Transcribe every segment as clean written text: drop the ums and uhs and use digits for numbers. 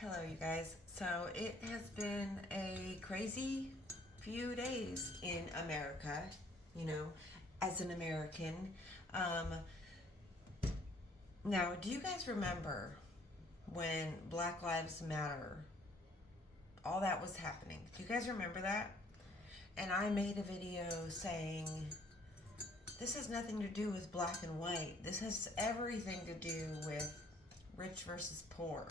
Hello, you guys. So it has been a crazy few days in America, as an American. Um, Now, do you guys remember when Black Lives Matter, all that was happening? Do you guys remember that? And I made a video saying, this has nothing to do with black and white. This has everything to do with rich versus poor.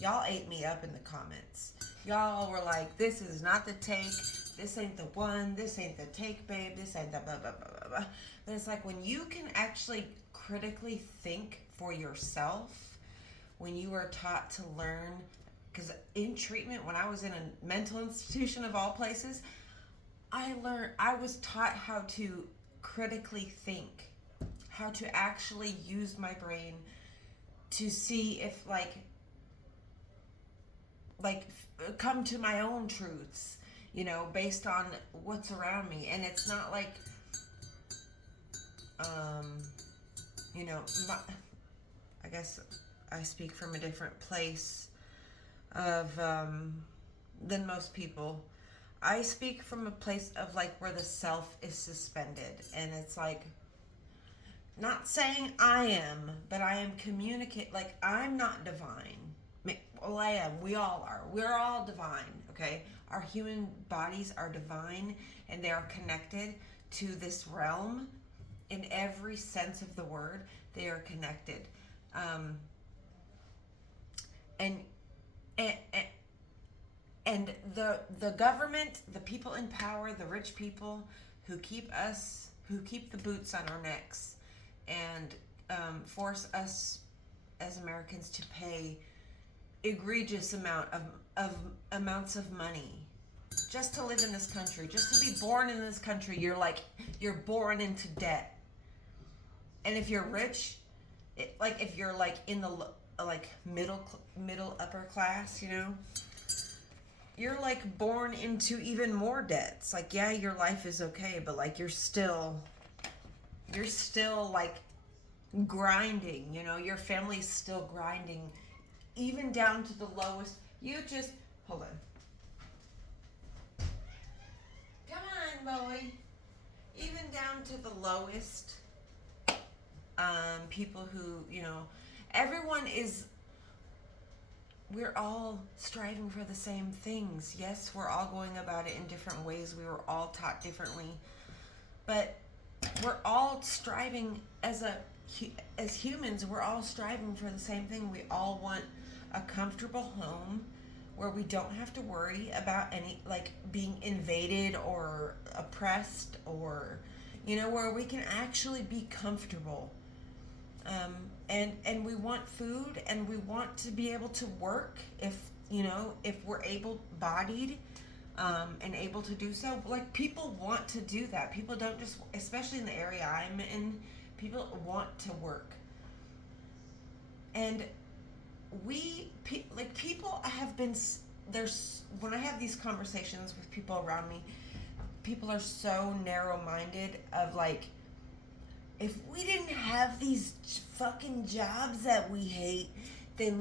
Y'all ate me up in the comments. Y'all were like, this is not the take. This ain't the one. This ain't the take, babe. This ain't the blah, blah, blah, blah, blah. But it's like when you can actually critically think for yourself, when you are taught to learn, because in treatment, when I was in a mental institution of all places, I was taught how to critically think, how to actually use my brain to see if come to my own truths, based on what's around me. And it's not like, I guess I speak from a different place of, than most people. I speak from a place of where the self is suspended, and it's not saying I am, but I am communicate. I'm not divine. Well, I am. We all are. We're all divine. Okay, our human bodies are divine, and they are connected to this realm in every sense of the word. They are connected, and and and the government, the people in power, the rich people who keep the boots on our necks and force us as Americans to pay egregious amounts of money just to live in this country, just to be born in this country. You're born into debt. And if you're rich, if you're in the middle upper class, you're born into even more debts. Yeah, your life is okay, but you're still grinding, your family's still grinding, even down to the lowest. Hold on. Come on, boy. Even down to the lowest people who, we're all striving for the same things. Yes, we're all going about it in different ways. We were all taught differently. But we're all striving as humans, we're all striving for the same thing. We all want a comfortable home where we don't have to worry about any being invaded or oppressed, or where we can actually be comfortable. And we want food, and we want to be able to work if we're able-bodied, and able to do so. People want to do that. People don't just, especially in the area I'm in, people want to work. And people have been, when I have these conversations with people around me, people are so narrow-minded of if we didn't have these fucking jobs that we hate, then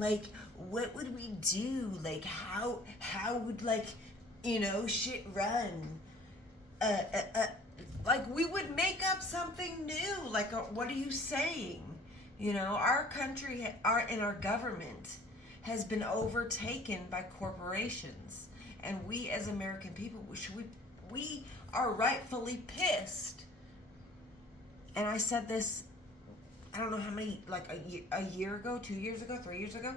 what would we do? How would shit run? We would make up something new. What are you saying? Our country, our government has been overtaken by corporations, and we as American people, we are rightfully pissed. And I said this, I don't know how many, a year ago, 2 years ago, 3 years ago,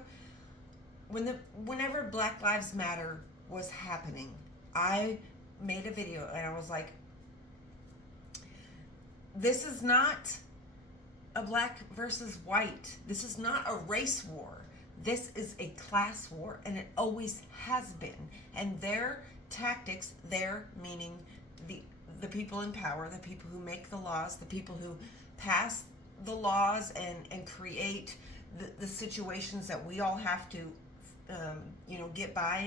whenever Black Lives Matter was happening, I made a video and I was like, this is not a black versus white. This is not a race war. This is a class war, and it always has been. And their tactics, their meaning the people in power, the people who make the laws, the people who pass the laws and create the situations that we all have to get by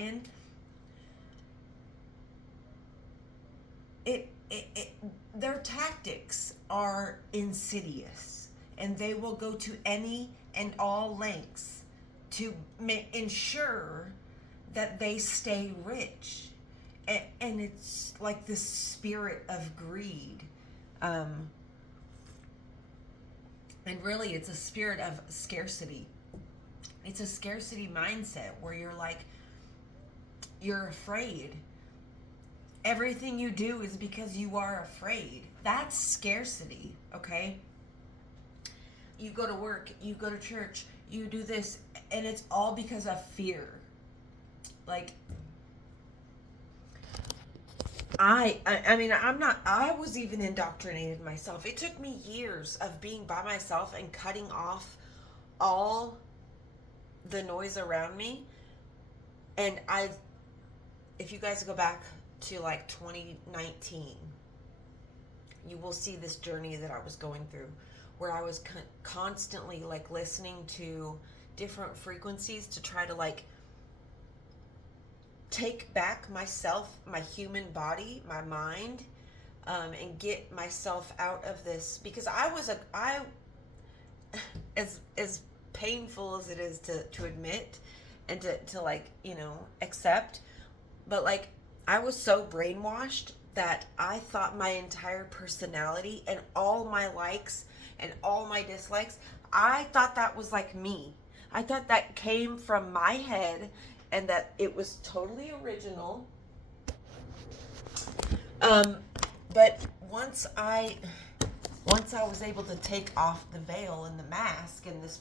in. Their tactics are insidious, and they will go to any and all lengths to ensure that they stay rich. And it's like this spirit of greed. And really, it's a spirit of scarcity. It's a scarcity mindset where you're like, you're afraid. Everything you do is because you are afraid. That's scarcity, okay? You go to work, you go to church, you do this, and it's all because of fear. Like, I was even indoctrinated myself. It took me years of being by myself and cutting off all the noise around me. And if you guys go back to like 2019, you will see this journey that I was going through, where I was constantly like listening to different frequencies to try to like take back myself, my human body, my mind, and get myself out of this, because as painful as it is to admit and to like, accept, but like I was so brainwashed that I thought my entire personality and all my likes and all my dislikes, I thought that was like me. I thought that came from my head and that it was totally original. But once I was able to take off the veil and the mask and this,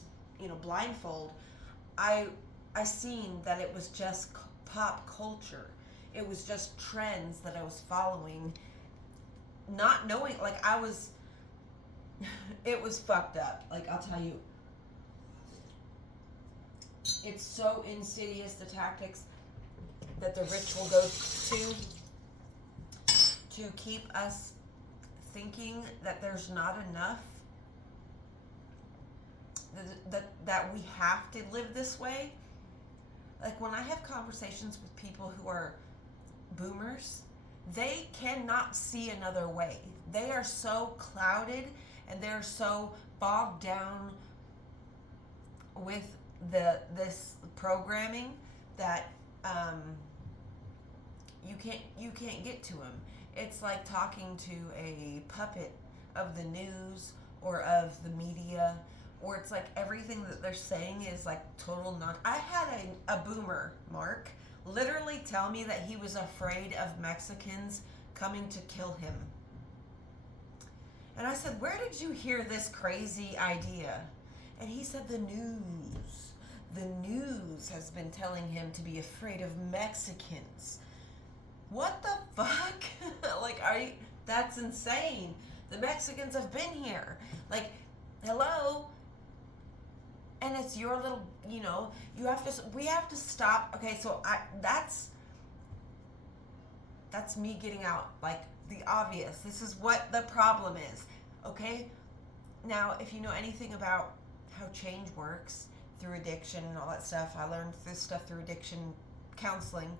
blindfold, I seen that it was just pop culture. It was just trends that I was following, not knowing, like it was fucked up. Like, I'll tell you, it's so insidious, the tactics that the rich will go to keep us thinking that there's not enough, that we have to live this way. Like, when I have conversations with people who are boomers, they cannot see another way. They are so clouded and they're so bogged down with this programming that you can't get to them. It's like talking to a puppet of the news or of the media, or it's like everything that they're saying is like total I had a boomer, Mark, literally tell me that he was afraid of Mexicans coming to kill him. And I said, where did you hear this crazy idea? And he said, the news. The news has been telling him to be afraid of Mexicans. What the fuck? Like, that's insane. The Mexicans have been here. Like, hello? And it's your little, we have to stop. Okay, so that's me getting out, like, the obvious. This is what the problem is, okay? Now, if you know anything about how change works through addiction and all that stuff, I learned this stuff through addiction counseling.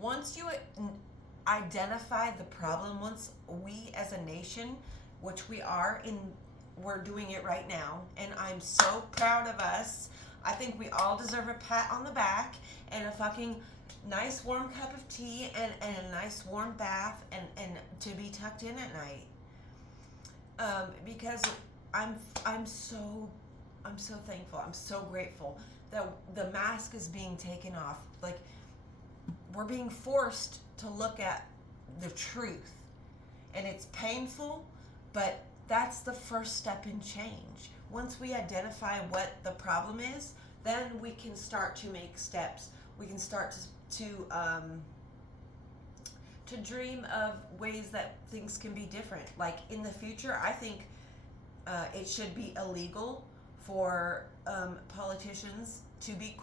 Once you identify the problem, once we as a nation, which we're doing it right now, and I'm so proud of us. I think we all deserve a pat on the back and a fucking nice warm cup of tea and a nice warm bath and to be tucked in at night. Because I'm so thankful. I'm so grateful that the mask is being taken off. Like, we're being forced to look at the truth, and it's painful, but that's the first step in change. Once we identify what the problem is, then we can start to make steps. We can start to dream of ways that things can be different. Like, in the future, I think it should be illegal for politicians to be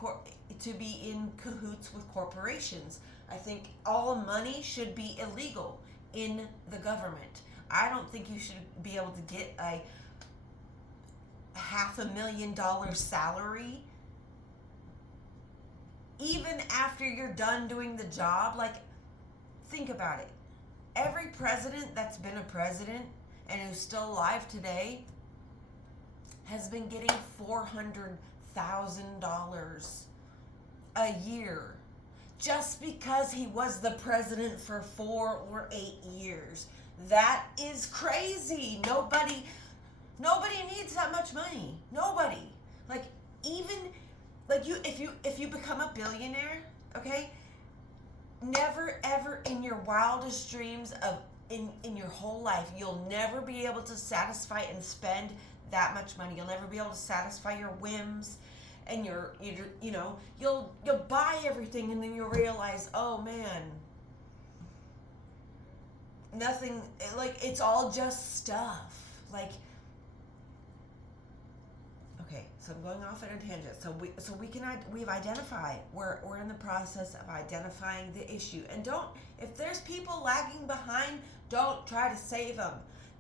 in cahoots with corporations. I think all money should be illegal in the government. I don't think you should be able to get a $500,000 salary even after you're done doing the job. Like, think about it. Every president that's been a president and who's still alive today has been getting $100,000 a year just because he was the president for 4 or 8 years. That is crazy. Nobody needs that much money. Nobody. Like, even like if you become a billionaire, okay? Never ever in your wildest dreams of in your whole life, you'll never be able to satisfy and spend that much money. You'll never be able to satisfy your whims and your you know, you'll buy everything and then you'll realize, oh man, nothing, like, it's all just stuff. Like, okay, so I'm going off at a tangent. We've identified. We're in the process of identifying the issue. And if there's people lagging behind, don't try to save them.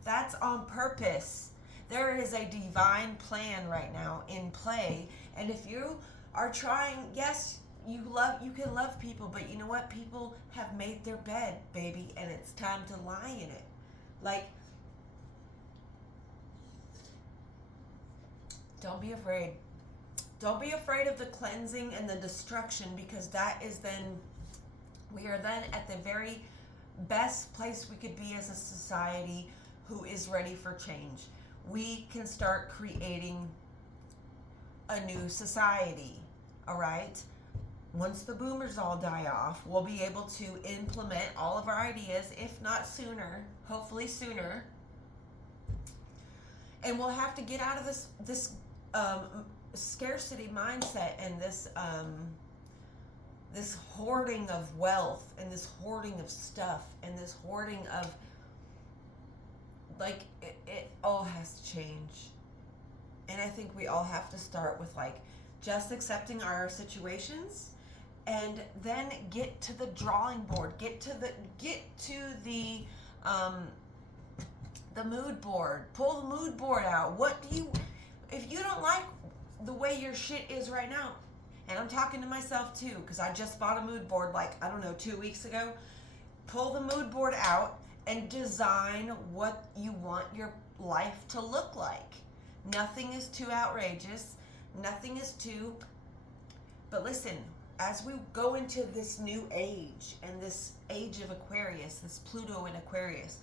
That's on purpose. There is a divine plan right now in play. And if you are trying, yes, you can love people, but you know what? People have made their bed, baby, and it's time to lie in it. Like, don't be afraid. Don't be afraid of the cleansing and the destruction, because we are then at the very best place we could be as a society who is ready for change. We can start creating a new society, all right? Once the boomers all die off, we'll be able to implement all of our ideas, if not sooner, hopefully sooner. And we'll have to get out of this scarcity mindset and this hoarding of wealth and this hoarding of stuff and this hoarding of, like, it all has to change. And I think we all have to start with, like, just accepting our situations, and then get to the drawing board, get to the mood board, pull the mood board out. If you don't like the way your shit is right now, and I'm talking to myself too, because I just bought a mood board, like, I don't know, 2 weeks ago. Pull the mood board out and design what you want your life to look like. Nothing is too outrageous. Nothing is too... But listen, as we go into this new age, and this age of Aquarius, this Pluto in Aquarius,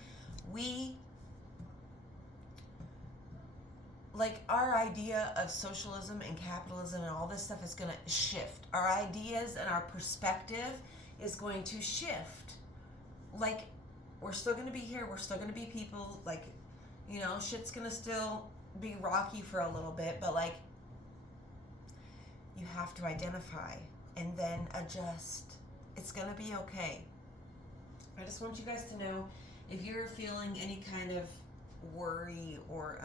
like, our idea of socialism and capitalism and all this stuff is going to shift. Our ideas and our perspective is going to shift. Like, we're still going to be here. We're still going to be people. Like, you know, shit's going to still be rocky for a little bit. But, like, you have to identify and then adjust. It's going to be okay. I just want you guys to know, if you're feeling any kind of worry or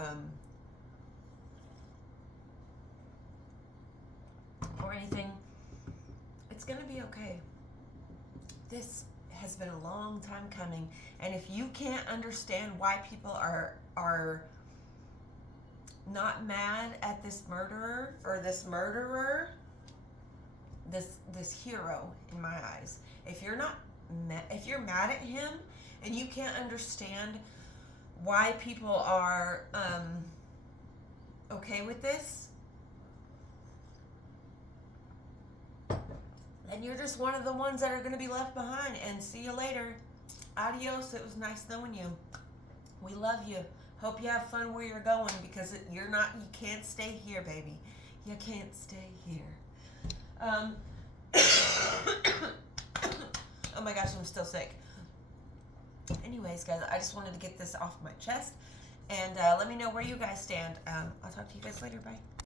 anything, it's going to be okay. This has been a long time coming, and if you can't understand why people are not mad at this murderer or this murderer, this hero in my eyes, if you're mad at him and you can't understand why people are okay with this, then you're just one of the ones that are going to be left behind. And see you later. Adios. It was nice knowing you. We love you. Hope you have fun where you're going, because you can't stay here, baby. You can't stay here. Oh my gosh, I'm still sick. Anyways, guys, I just wanted to get this off my chest. And let me know where you guys stand. I'll talk to you guys later. Bye.